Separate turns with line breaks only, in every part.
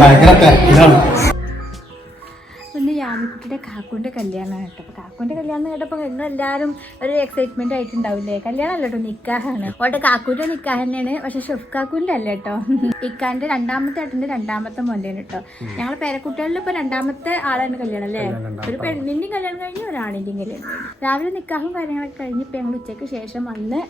ഭയങ്കര തിരക്കിലാണ്
ഒന്ന് യാമിക്കുട്ടിയുടെ കാക്കുവിന്റെ കല്യാണം കേട്ടോ. അപ്പൊ കാക്കുവിന്റെ കല്യാണം കേട്ടപ്പോൾ എല്ലാരും ഒരു എക്സൈറ്റ്മെന്റ് ആയിട്ടുണ്ടാവില്ലേ? കല്യാണം അല്ല കേട്ടോ നിക്കാഹാണ്. ഓട്ടെ കാക്കൂന്റെ നിക്കാഹ് തന്നെയാണ്. പക്ഷെ ഷെഫ് കാക്കൂന്റെ അല്ല കേട്ടോ. ഇക്കാന്റെ രണ്ടാമത്തെ ഏട്ടന്റെ രണ്ടാമത്തെ മോന്റെയാണ് കേട്ടോ. ഞങ്ങളെ പേരക്കുട്ടികളിൽ ഇപ്പൊ രണ്ടാമത്തെ ആളാണ് കല്യാണം അല്ലേ? ഒരു പെണ്ണിന്റെയും കല്യാണം കഴിഞ്ഞു ഒരാണിന്റെയും കല്യാണം രാവിലെ നിക്കാഹും കാര്യങ്ങളൊക്കെ കഴിഞ്ഞ് ഇപ്പൊ ഞങ്ങൾ ഉച്ചയ്ക്ക് ശേഷം വന്ന്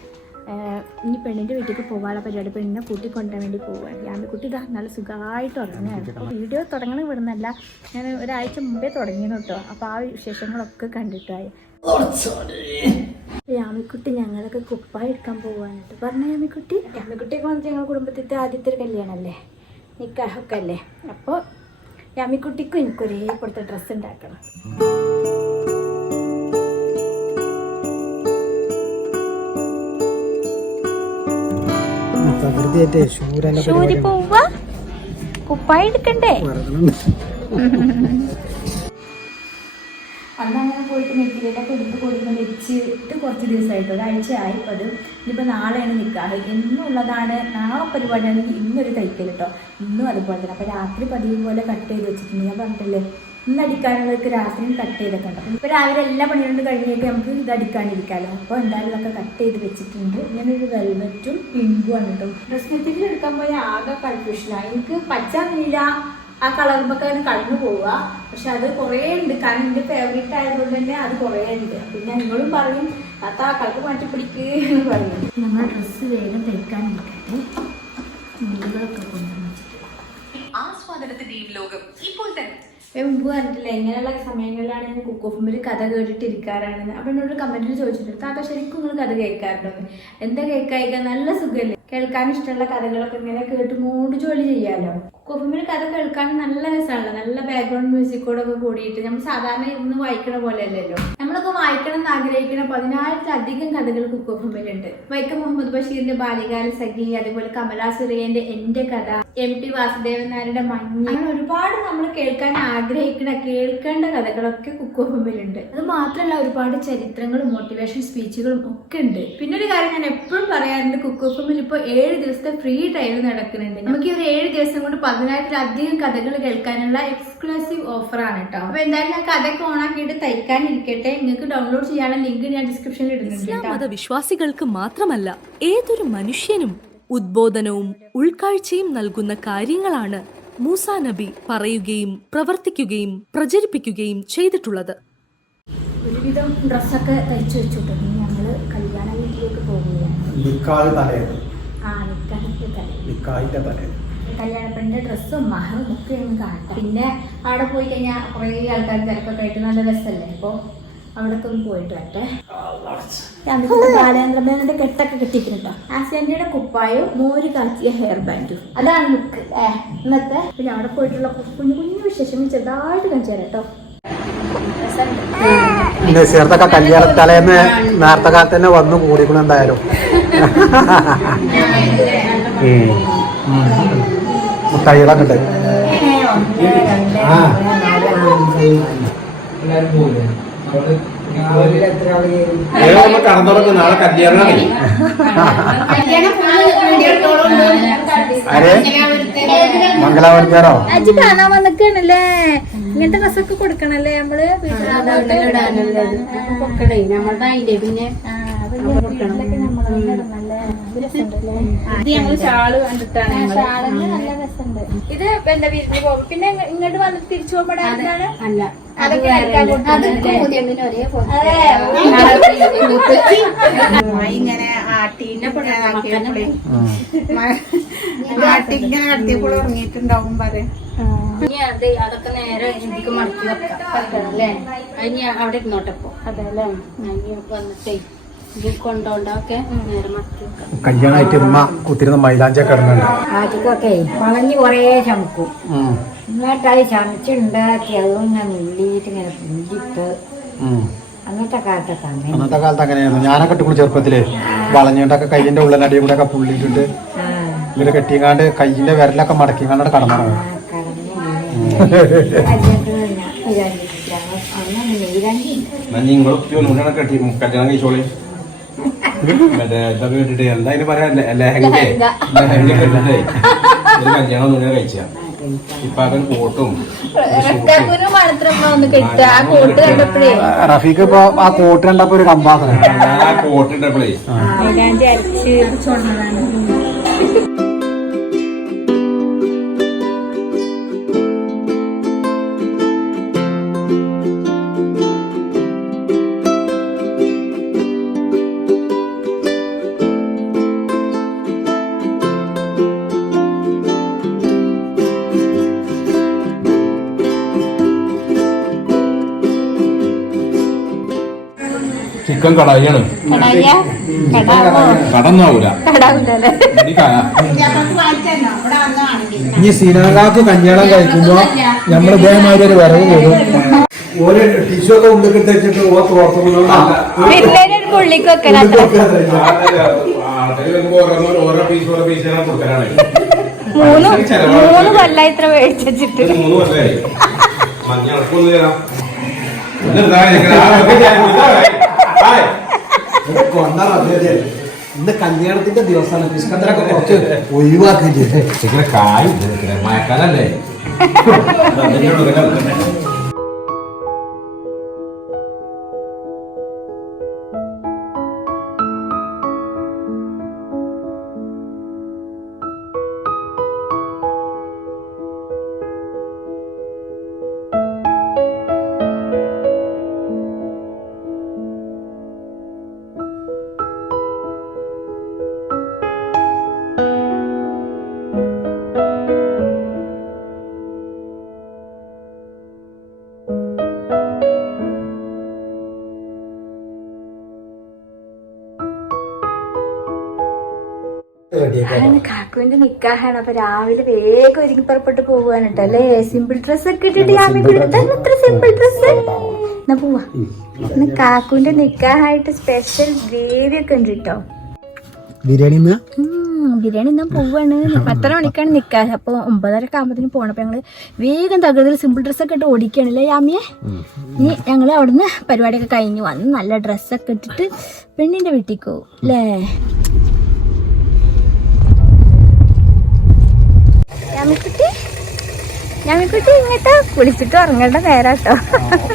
ഇനി പെണ്ണിന്റെ വീട്ടിലേക്ക് പോകാനുള്ള പരിപാടി പെണ്ണിനെ കൂട്ടി കൊണ്ടുവരാൻ വേണ്ടി പോവുകയാണ് യാമിക്കുട്ടി ഇതാ നല്ല സുഖമായിട്ട് ഉറങ്ങുകയാണ്. വീഡിയോ തുടങ്ങണ ഇവിടുന്നല്ല ഞാൻ ഒരാഴ്ച മുമ്പേ തുടങ്ങിയത് കേട്ടോ. അപ്പോൾ ആ വിശേഷങ്ങളൊക്കെ കണ്ടിട്ടായി. യാമിക്കുട്ടി ഞങ്ങളൊക്കെ കുപ്പായി എടുക്കാൻ പോവാണ് കേട്ടോ പറഞ്ഞ യാമിക്കുട്ടി യാമിക്കുട്ടിയൊക്കെ വന്നിട്ട് ഞങ്ങളുടെ കുടുംബത്തിന്റെ ആദ്യത്തെ ഒരു കല്യാണമല്ലേ? നിക്കാഹൊക്കെ അല്ലേ? അപ്പോൾ യാമിക്കുട്ടിക്കും എനിക്കൊരേ പോലത്തെ ഡ്രസ്സ് ഉണ്ടാക്കണം. കുപ്പായി എടുക്കണ്ടേ? അന്ന് അങ്ങനെ പോയിട്ട് മെറ്റീരിയലൊക്കെ എടുത്ത് കൊടുക്കുന്ന വെച്ചിട്ട് കുറച്ച് ദിവസമായിട്ട്. ഒരാഴ്ചയായി ഇപ്പോൾ അത് ഇനിയിപ്പോൾ നാളെയാണ് നിൽക്കാറ് എന്നുള്ളതാണ് നാളെ പരിപാടിയാണെങ്കിൽ ഇന്നൊരു തയ്ക്കൽ കേട്ടോ ഇന്നും അതുപോലെ തന്നെ. അപ്പോൾ രാത്രി പതിവ് പോലെ കട്ട് ചെയ്ത് വെച്ചിട്ടുണ്ട്. ഞാൻ പറഞ്ഞിട്ടില്ലേ? ഇന്ന് അടിക്കാനുള്ളതൊക്കെ രാത്രിയും കട്ട് ചെയ്തിട്ടുണ്ട് ഇപ്പൊ ഇപ്പോൾ രാവിലെ എല്ലാ പണികളും കഴിഞ്ഞിട്ട് നമുക്ക് ഇത് അടിക്കാണ്ടിരിക്കാമല്ലോ അപ്പോൾ എന്തായാലും ഒക്കെ കട്ട് ചെയ്ത് വെച്ചിട്ടുണ്ട്. ഞാനൊരു വെൽവെറ്റും പിങ്കും ആണ് കേട്ടോ ഡ്രസ് മെറ്റീരിയൽ എടുക്കാൻ പോയ ആകെ കൺഫ്യൂഷനാണ് എനിക്ക് പച്ച നീല ആ കളറുമ്പൊക്കെ അതിന് കടന്നു പോവുക. പക്ഷെ അത് കുറേ ഉണ്ട്. കാരണം എന്റെ ഫേവറേറ്റ് ആയതുകൊണ്ട് തന്നെ അത് കുറേ ഉണ്ട്. പിന്നെ നിങ്ങളും പറയും അത് ആ കളർ മാറ്റി പിടിക്കുകയെന്ന് എന്ന് പറയും. നമ്മൾ ഡ്രസ്സ് വേഗം തയ്ക്കാൻ നിൽക്കട്ടെ മുടികളൊക്കെ കൊണ്ടുവന്ന് വെച്ചിട്ട്
ആസ്വാദനത്തിന്റെയും ലോകം ഇപ്പോൾ തന്നെ
മുമ്പ് പറഞ്ഞിട്ടില്ല ഇങ്ങനെയുള്ള സമയങ്ങളിലാണ് ഞാൻ കുക്ക് ഒരു കഥ കേട്ടിട്ട് ഇരിക്കാറാണെന്ന് അപ്പം എന്നോട് കമന്റിൽ ചോദിച്ചിട്ടുണ്ട് താത്ത ശരിക്കും നിങ്ങൾ കഥ കേൾക്കാറുണ്ടോ എന്താ കേൾക്കായിക്ക? നല്ല സുഖമല്ലേ കേൾക്കാൻ ഇഷ്ടമുള്ള കഥകളൊക്കെ ഇങ്ങനെ കേട്ടുകൊണ്ട് ജോലി ചെയ്യാമല്ലോ കുക്ക് കഥ കേൾക്കാൻ നല്ല രസമാണല്ലോ. നല്ല ബാക്ക്ഗ്രൗണ്ട് മ്യൂസിക്കോടൊക്കെ കൂടിയിട്ട് നമ്മൾ സാധാരണ ഇന്ന് വായിക്കണ പോലെ അല്ലല്ലോ നമ്മളൊക്കെ വായിക്കണം എന്ന് ആഗ്രഹിക്കുന്ന പതിനായിരത്തിലധികം കഥകൾ കുക്ക് ഓഫുമ്പോഴുണ്ട് വൈക്കം മുഹമ്മദ് ബഷീറിന്റെ ബാലികാല സഖി അതുപോലെ കമലാ സുരയ്യന്റെ എന്റെ കഥ എം ടി വാസുദേവൻ നായരുടെ മഞ്ഞ. അങ്ങനെ ഒരുപാട് നമ്മൾ കേൾക്കാൻ ആഗ്രഹിക്കുന്ന കേൾക്കേണ്ട കഥകളൊക്കെ കുക്ക് അത് മാത്രമല്ല ഒരുപാട് ചരിത്രങ്ങളും മോട്ടിവേഷൻ സ്പീച്ചുകളും ഒക്കെ ഉണ്ട്. പിന്നെ ഒരു കാര്യം ഞാൻ എപ്പോഴും പറയാറുണ്ട് കുക്ക് ഇപ്പൊ ഏഴ് ദിവസത്തെ ഫ്രീ ടൈം നടക്കുന്നുണ്ട്. നമുക്ക് ഈ ഒരു ഏഴ് ദിവസം കൊണ്ട് പതിനായിരത്തിലധികം കഥകൾ കേൾക്കാനുള്ള എക്സ്ക്ലൂസീവ് ഓഫറാണ് കേട്ടോ അപ്പൊ എന്തായാലും કોണ ആക്കിയിട്ട് ഓണാക്കിയിട്ട് തയ്ക്കാനിരിക്കട്ടെ. നിങ്ങൾക്ക് ഡൗൺലോഡ് ചെയ്യാനുള്ള ലിങ്ക് ഞാൻ ഡിസ്ക്രിപ്ഷനിൽ ഇടുന്നുണ്ട്
മതവിശ്വാസികൾക്ക് മാത്രമല്ല ഏതൊരു മനുഷ്യനും ഉദ്ബോധനവും ഉൾക്കാഴ്ചയും നൽകുന്ന കാര്യങ്ങളാണ് മൂസ നബി പറയുകയും പ്രവർത്തിക്കുകയും പ്രചരിപ്പിക്കുകയും ചെയ്തിട്ടുള്ളത്.
ഒരുവിധം ഡ്രസ്സൊക്കെ തയ്ച്ചു വെച്ചിട്ടുണ്ട് ഇനി ഞങ്ങൾ കല്യാണ വീട്ടിലേക്ക് തലേ
നിക്കാഹിന്റെ തലേന്ന്
കല്യാണപ്പെണ്ണിന്റെ ഡ്രസ്സും മഹറും ഒക്കെ ഒന്ന് കാണാം പിന്നെ അവിടെ പോയി കഴിഞ്ഞാൽ കുറേ ആൾക്കാർ തിരക്കൊക്കെ ആയിട്ട് നല്ല രസമല്ലേ അപ്പോൾ അവിടൊക്കെ ഒന്ന് പോയിട്ട് വരട്ടെ. ബാലേന്ദ്രമേനന്റെ കെട്ടൊക്കെ കിട്ടിയിട്ടുണ്ടോ. ആസിയന്റെയുടെ കുപ്പായും മോര് കാച്ചിയ ഹെയർ ബാൻഡും അതാണ് ലുക്ക് ഏ ഇന്നത്തെ? പിന്നെ അവിടെ പോയിട്ടുള്ള കുഞ്ഞു കുഞ്ഞു വിശേഷം ചെറുതായിട്ട് കാണിച്ചു തരാം കേട്ടോ.
നസീർത്തൊക്കെ കല്യാണ തലേന്ന് നേരത്തെ കാലത്ത് തന്നെ വന്നു കൂടിക്കണം എന്തായാലും. ഉം. ഉം. മുട്ടായികളൊക്കെ ഉണ്ട് ആ
കടന്നുറങ്ങും നാളെ കല്യാണമാണ്
അരെ മംഗലാപുരക്കാരോ
അജി കാണാൻ വന്നിക്കാണല്ലേ ഇങ്ങനത്തെ ഡ്രസ്സൊക്കെ കൊടുക്കണല്ലേ നമ്മൾ
പിന്നെ
ഞങ്ങൾ ഷാൾ കണ്ടിട്ടാണ് നല്ല രസമുണ്ട്. ഇത് എന്താ വിരിഞ്ഞു പോകും പിന്നെ ഇങ്ങോട്ട് വന്നിട്ട് തിരിച്ചു പോകുമ്പോൾ
അല്ല.
അതെ.
ഇങ്ങനെ ആട്ടിനെ നടത്തിയപ്പോൾ ഉറങ്ങിയിട്ടുണ്ടാവും പറയാം.
ഇനി അത് അതൊക്കെ നേരെ ഇതിക്ക് മടക്കി വെക്കാം. അല്ലേ? അതിന് അവിടെ ഇരുന്നോട്ടെ
അതെല്ലേ
അതിന് വന്നിട്ടേ. മടക്കി
കല്യാണമായിട്ട് ഉമ്മ കുത്തിരുന്ന മൈലാഞ്ചൊക്കെ ഇടുന്നുണ്ട്
ആദ്യമൊക്കെ വളഞ്ഞ് കുറേ ചമക്കും എന്നിട്ടത് ചമച്ചുണ്ടാക്കി അതൊന്നും ഉള്ളിയിട്ട് ഇങ്ങനെ പുല്ലിട്ട് അന്നത്തെ കാലത്തൊക്കെ
അന്നത്തെ കാലത്ത് അങ്ങനെയായിരുന്നു ഞാനൊക്കെ ഇട്ടുകൊണ്ട് ചെറുപ്പത്തിൽ വളഞ്ഞിട്ടൊക്കെ കയ്യിന്റെ ഉള്ളിലടിയും കൂടെ ഒക്കെ പുള്ളിയിട്ടിട്ട് ഇവർ കെട്ടിങ്ങാണ്ട് കയ്യിന്റെ വിരലൊക്കെ മടക്കിങ്ങാണ്ട് കടന്നു
നിങ്ങൾ കെട്ടി കല്യാണം കഴിച്ചോളി മറ്റേ ഇതൊക്കെ ഇട്ടിട്ട് എന്താ അതിന് പറയാ ലെ- ലെഹങ്ക. ലെഹങ്ക. ഇട്ടിട്ടേ ഒരു കല്യാണം ഒന്നും കഴിച്ച. ഇപ്പൊ അവൻ കോട്ടും.
റഫീഖ് ഇപ്പൊ ആ കോട്ട് കണ്ടപ്പോ ഒരു കമ്പാസന.
ആ കോട്ട് ഇട്ടപ്പോഴേ. ചിക്കൻ കടായിയാണ്. കടന്നാവൂല ഈ കാ-
ഞങ്ങൾക്ക് വാങ്ങിച്ചല്ലോ ഇവിടെ വന്ന് കാണിക്കില്ല
ഇനി സീനാകാക്ക് കല്യാണം കഴിക്കുമ്പോ നമ്മൾ ഇതേമാതിരി ഒരു വരവ് വരും ഉള്ളിൽ ഓ
ഓരോ പീസ് ഓരോ പീസ്
മൂന്ന് മൂന്ന് കൊല്ലായി ഇത്ര മേടിച്ചിട്ട്
മൂന്ന് തരാം
ഇന്ന് കല്യാണത്തിന്റെ ദിവസമാണ്. ബിസ്കത്തരൊക്കെ കുറച്ച് ഒഴിവാക്കില്ലേ
ഇങ്ങനെ കായ് മഴക്കാലല്ലേ?
കാക്കുവിന്റെ നിക്കാഹാണ് അപ്പൊ രാവിലെ വേഗം ഒരുങ്ങി പുറപ്പെട്ട് പോവാണ് കേട്ടോ അല്ലേ സിമ്പിൾ ഡ്രസ് ഒക്കെ ഇട്ടിട്ട് എത്ര സിമ്പിൾ ഡ്രസ് എന്നാ പോവാ. ഇന്ന് കാക്കുവിന്റെ നിക്കാഹായിട്ട് സ്പെഷ്യൽ ഗ്രേവി ഒക്കെ ഉണ്ട് കേട്ടോ.
ബിരിയാണി
ബിരിയാണി ഇന്നാ പോവാണ്. പത്തര മണിക്കാണ് നിക്കാഹ് അപ്പൊ ഒമ്പതരക്ക് ആകുമ്പോഴത്തേനും പോകണം അപ്പൊ ഞങ്ങൾ വേഗം തകൃതിൽ സിമ്പിൾ ഡ്രസ്സൊക്കെ ഇട്ട് ഓടിക്കുകയാണല്ലേ യാമിയെ ഇനി ഞങ്ങൾ അവിടുന്ന് പരിപാടിയൊക്കെ കഴിഞ്ഞ് വന്ന് നല്ല ഡ്രസ്സൊക്കെ ഇട്ടിട്ട് പെണ്ണിന്റെ വീട്ടിൽ പോകും അല്ലേ യാമിക്കുട്ടി യാമിക്കുട്ടി ഇങ്ങോട്ട് കുളിച്ചിട്ട് ഉറങ്ങേണ്ട നേരാട്ടോ.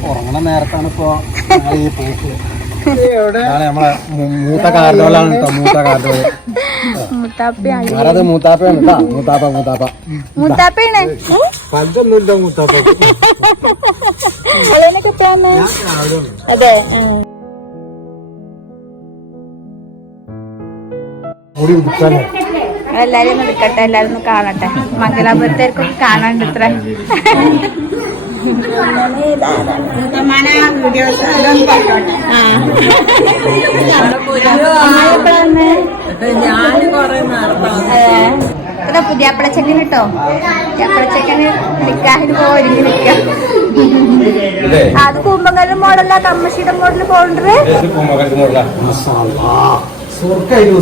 ഉറങ്ങണ നേരത്താണ് ഇപ്പൊ മൂത്താപ്പാണ് മൂത്താപ്പ മൂത്താപ്പ
മുത്താപ്പയാണ്?
പലതൊന്നുമില്ല മൂത്താപ്പ
അതെ ഉം.
കൂടി ഉടുക്കാല്ലേ?
എല്ലാരും ഒന്ന് എടുക്കട്ടെ എല്ലാരും ഒന്ന് കാണട്ടെ. മംഗലാപുരത്തേക്കൊക്കെ കാണാണ്ട് ഇത്ര
മൂത്തമ്മാനെ വീഡിയോസ് എല്ലാം പറഞ്ഞോട്ടെ
ഇതാ പുതിയാപ്പിളച്ചക്കൻ കേട്ടോ പുതിയാപ്പിളച്ചക്കന് നിക്കാഹിന് പോരിഞ്ഞ് നിക്കാം? അത് കൂമ്പങ്കല്ലും മോഡല്ല കമ്മശിയുടെ
മോഡൽ പോകണ്ടത് മുകളിലാ.
സ്വർക്കായിരുന്നു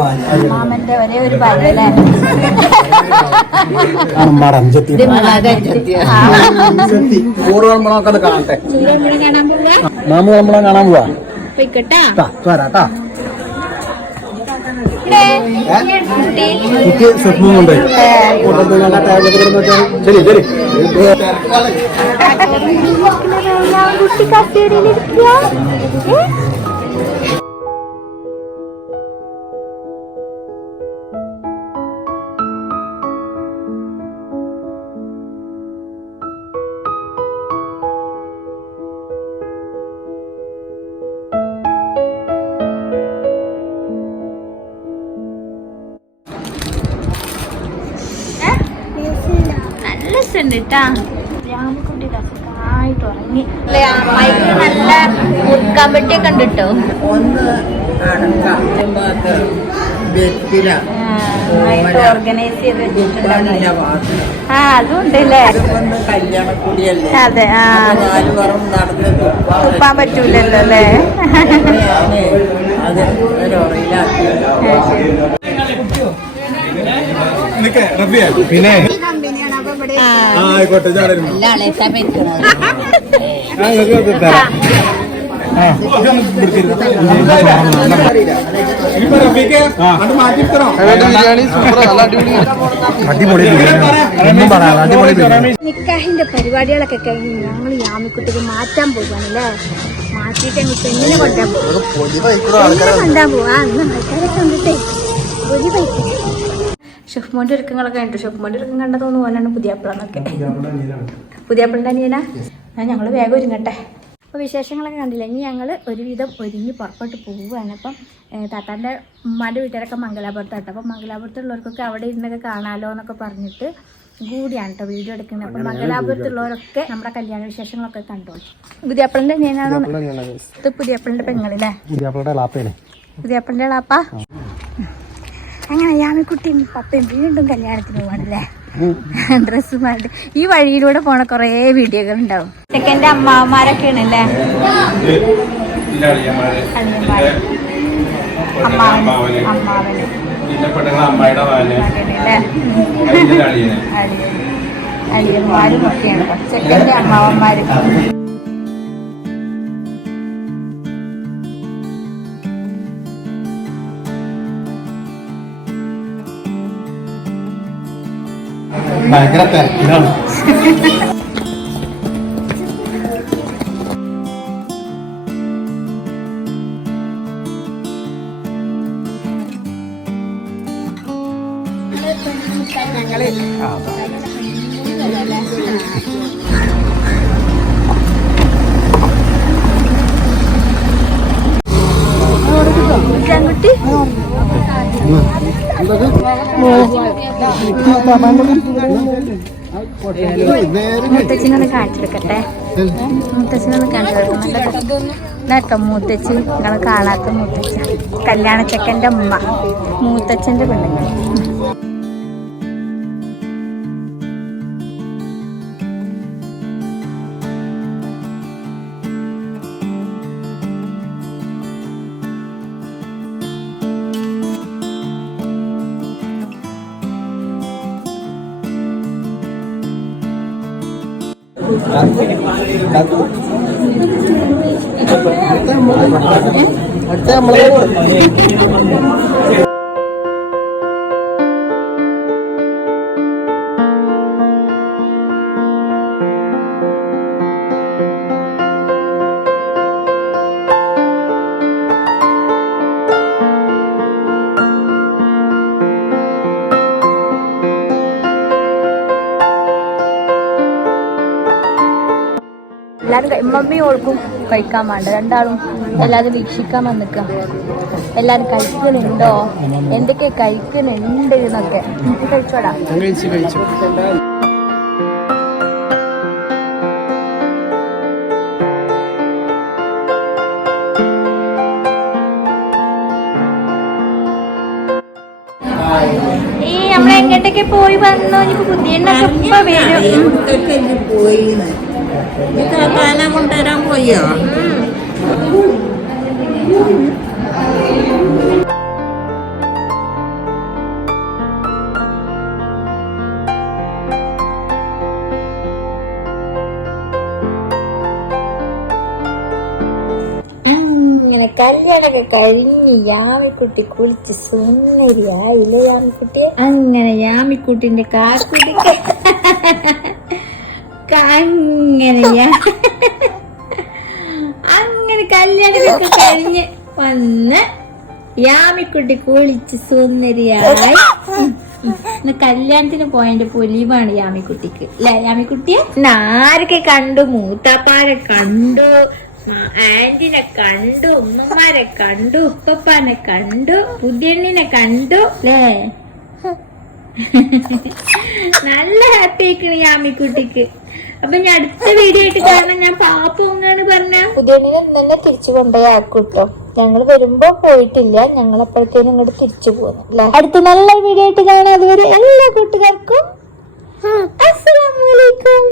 ഭാര്യ.
അല്ലേ?
അമ്മാടെ അഞ്ചെത്തി. അഞ്ചെത്തി. ഓറ് നമ്മളൊക്കെ അത് കാണട്ടെ.
ചൂരമ്മൾ കാണാൻ പോവാ?
മാമു നമ്മളെ കാണാൻ പോവാ?
പോയിക്കട്ടാ.
കുട്ടി സ്വപ്നം കൊണ്ട് കൂട്ടത്തിൽ നല്ല ടേബിളിൽ കിടന്നിട്ട് ശരി. ശരി
കുട്ടി കസ്റ്റഡിയിലിരിക്കുക കേട്ടാ? രാമക്കുട്ടി
അല്ലേ അമ്മായിക്ക് നല്ല മുറുക്കാൻ പെട്ടിയൊക്കെ ഉണ്ട് കേട്ടോ
ഒന്ന്
ഓർഗനൈസ് ചെയ്ത്
ഭാഗത്ത്
ആ അതും ഉണ്ട് അല്ലേ
ഒന്ന് കല്യാണക്കുടിയല്ലേ?
അതെ ആ.
നാല് പുറം നടന്ന് തുപ്പാൻ
പറ്റൂലല്ലോ അല്ലേ?
പിന്നെ ആയിക്കോട്ടെ
നിക്കാഹിന്റെ പരിപാടികളൊക്കെ കഴിഞ്ഞ് ഞങ്ങൾ യാമിക്കുട്ടിക്ക് മാറ്റാൻ പോകുകയാണല്ലേ മാറ്റിട്ട് പെണ്ണിനെ കൊണ്ടാൻ പോകും കൊണ്ടാൻ പോവാ അന്ന് ആൾക്കാരെ കണ്ടിട്ടേ. ഒരു പൈസ
ഷെഫ്മോന്റെ ഒരുക്കങ്ങളൊക്കെ കണ്ടിട്ട് ഷെഫ്മോന്റെ ഒരുക്കം കണ്ട തോന്നുന്നു പോലെയാണ് പുതിയാപ്പിളന്നൊക്കെ പുതിയ അനിയനാ? ഞങ്ങൾ വേഗം ഒരുങ്ങട്ടെ. അപ്പോൾ വിശേഷങ്ങളൊക്കെ കണ്ടില്ല? ഇനി ഞങ്ങൾ ഒരുവിധം ഒരുങ്ങി പുറത്തോട്ട് പോവുകയാണ്. അപ്പം താത്താന്റെ താത്താന്റെ ഉമ്മാന്റെ വീട്ടുകാരൊക്കെ മംഗലാപുരത്താട്ടോ. അപ്പം മംഗലാപുരത്തുള്ളവർക്കൊക്കെ അവിടെ ഇരുന്നൊക്കെ കാണാലോ എന്നൊക്കെ പറഞ്ഞിട്ട് കൂടിയാണ് കേട്ടോ വീഡിയോ എടുക്കുന്നത്. അപ്പം മംഗലാപുരത്തുള്ളവരൊക്കെ നമ്മുടെ കല്യാണ വിശേഷങ്ങളൊക്കെ കണ്ടോളൂ. പുതിയാപ്പിളിന്റെ അനിയനാണോ? ഇത് പുതിയാപ്പിളിന്റെ പെങ്ങളില്ലേ? പുതിയാപ്പിളിന്റെ ളാപ്പ അങ്ങനെ യാമിക്കുട്ടിയും പപ്പയും വീണ്ടും കല്യാണത്തിന് പോകണല്ലേ ഡ്രസ്സ് മാറ്റി ഈ വഴിയിലൂടെ പോണ കുറേ വീഡിയോകൾ ഉണ്ടാവും. സെക്കൻഡ് അമ്മാവന്മാരൊക്കെയാണ് അല്ലേ അനിയന്മാര്. അമ്മാവന്. അമ്മാവന്. അളിയന്മാരും ഒക്കെയാണ്. സെക്കൻഡ് അമ്മാവന്മാരും.
ഭയങ്കര തിരക്കിലാണ്
മുത്തച്ഛനൊന്ന് കാണിച്ചെടുക്കട്ടെ. മുത്തച്ഛനൊന്ന് കാണിച്ചെടുക്കും കേട്ടോ മൂത്തച്ഛി നിങ്ങൾ കാണാത്ത മൂത്തച്ഛ കല്യാണച്ചക്കന്റെ അമ്മ മൂത്തച്ഛന്റെ പെണ്ണുങ്ങൾ എല്ലാരും കഴി- മമ്മിയും ഓൾക്കും കഴിക്കാൻ വേണ്ട. രണ്ടാളും എല്ലാരും വീക്ഷിക്കാൻ വന്നിക്ക. എല്ലാരും കഴിക്കുന്നുണ്ടോ? എന്തൊക്കെ കഴിക്കുന്നുണ്ട് എന്നൊക്കെ. കഴിച്ചോടാ.
കഴിച്ചു കഴിച്ചു.
ഈ നമ്മളെങ്ങോട്ടൊക്കെ പോയി വന്നു? ഇനിയിപ്പോ പുതിയ ഇപ്പൊ
കാക്കാനെ കൊണ്ടുവരാൻ പോയോ?
അങ്ങനെ കല്യാണമൊക്കെ കഴിഞ്ഞ് യാമിക്കുട്ടി കുളിച്ച് സുന്ദരിയായില്ലേ യാമിക്കുട്ടിയെ? അങ്ങനെ യാമിക്കുട്ടിന്റെ കാക്കുട്ടിക്ക്. അങ്ങനെയാ അങ്ങനെ കല്യാണമൊക്കെ കഴിഞ്ഞ് വന്ന് യാമിക്കുട്ടി കുളിച്ച് സുന്ദരിയായി. ഇന്ന് കല്യാണത്തിന് പോയതിന്റെ പൊലിവാണ് യാമിക്കുട്ടിക്ക്. അല്ലെ യാമിക്കുട്ടിയെ ആരൊക്കെ കണ്ടു? മൂത്താപ്പാരെ കണ്ടു ആന്റിനെ കണ്ടു ഉമ്മമാരെ കണ്ടു ഉപ്പപ്പാനെ കണ്ടു പുതിയണ്ണിനെ കണ്ടു. അല്ലേ നല്ല ഹാപ്പി ആയിക്കണ് യാമിക്കുട്ടിക്ക്.
അപ്പൊ ഞാൻ അടുത്ത വീഡിയോ ആയിട്ട് കാരണം ഞാൻ പാപ്പു എങ്ങാണ് പറഞ്ഞ.
ഉദയണിനെ തിരിച്ചു കൊണ്ടുപോയി ആക്കൂട്ടോ. ഞങ്ങൾ വരുമ്പോ പോയിട്ടില്ല. ഞങ്ങൾ അപ്പോഴത്തേനും ഇങ്ങോട്ട് തിരിച്ചു പോകുന്നു അല്ലെ? അടുത്ത നല്ല വീഡിയോ ആയിട്ട് കാണാം. അതുവരെ എല്ലാ കൂട്ടുകാർക്കും അസ്സലാമലൈക്കും